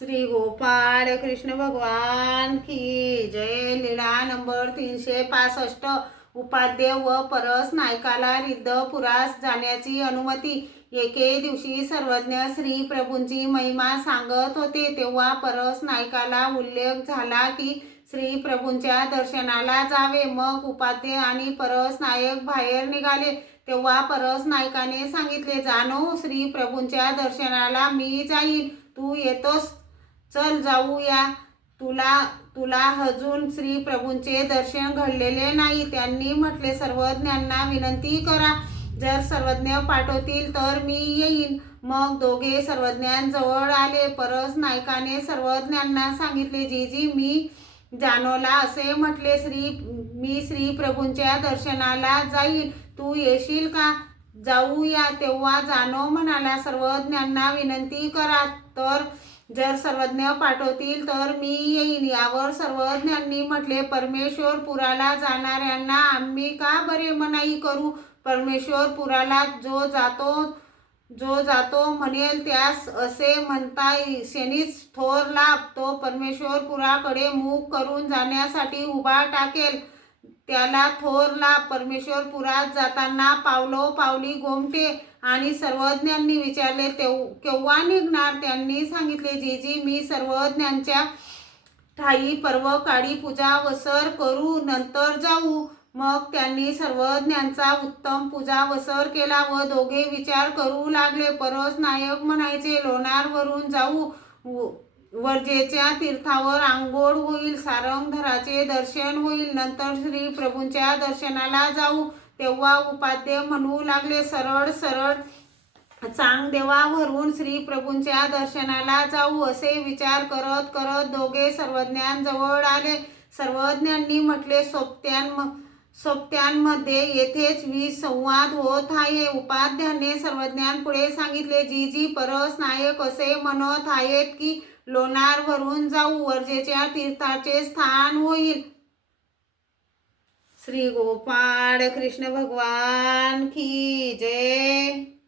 श्री गोपाळ कृष्ण भगवान की जय। लीला नंबर 365। उपाध्ये व परस नायकाला रिद्धपुरास जाण्याची अनुमती। एके दिवशी सर्वज्ञ श्री प्रभूंची महिमा सांगत होते, तेव्हा परस नायकाला उल्लेख झाला की श्री प्रभूंच्या दर्शनाला जावे। मग उपाध्ये आणि परस नायक बाहेर निघाले, तेव्हा परस नायकाने सांगितले, जानो, श्री प्रभूंच्या दर्शनाला मी जाईन, तू येतोस? चल जाऊया। तुला अजून श्री प्रभूंचे दर्शन घडलेले नाही। त्यांनी म्हटले, सर्वज्ञांना विनंती करा, जर सर्वज्ञ पाठवतील तर मी येईन। मग दोघे सर्वज्ञांजवळ आले। परस नायकाने सर्वज्ञांना सांगितले, जीजी, मी जानोला असे म्हटले, मी श्री प्रभूंच्या दर्शनाला जाईन, तू येशील का? जाऊया। तेव्हा जानो म्हणाला, सर्वज्ञांना विनंती करा, तर जर सर्वज्ञ पाठवतील तर मी येईन। यावर सर्वज्ञांनी म्हटले, परमेश्वरपुराला जाणाऱ्यांना आम्ही का बरे मनाई करू? परमेश्वरपुराला जो जातो म्हणेल त्यास असे म्हणता क्षणीच थोर लाभ, तो परमेश्वरपुराकडे मुख करून जाण्यासाठी उभा टाकेल, त्याला थोर लाभ। परमेश्वरपुरात जाताना पावलोपावली गोमटे। आणि सर्वज्ञांनी विचारले, केव्हा निघणार? त्यांनी सांगितले, जीजी, मी सर्वज्ञांच्या ठाई पर्व काळी पूजा वसर करू, नंतर जाऊ। मग त्यांनी सर्वज्ञांचा उत्तम पूजा वसर केला व दोघे विचार करू लागले। परस नायक म्हणायचे, लोणारवरून जाऊ, वर्जेच्या तीर्थावर आंघोळ होईल, सारंगधराचे दर्शन होईल, नंतर श्री प्रभूंच्या दर्शनाला जाऊ। तेव्हा उपाध्ये म्हणू लागले, सरळ सरळ चांगदेवावरून श्री प्रभूंच्या दर्शनाला जाऊ। असे विचार करत करत दोघे सर्वज्ञांजवळ आले। सर्वज्ञांनी म्हटले, सोबत्यांमध्ये येथेच विसंवाद होत आहे। उपाध्याने सर्वज्ञांपुढे सांगितले, जीजी, परस नायक असे म्हणत आहेत की लोणारवरून जाऊ, वर्जेच्या तीर्थाचे स्थान होईल। श्री गोपाळ कृष्ण भगवान की जय।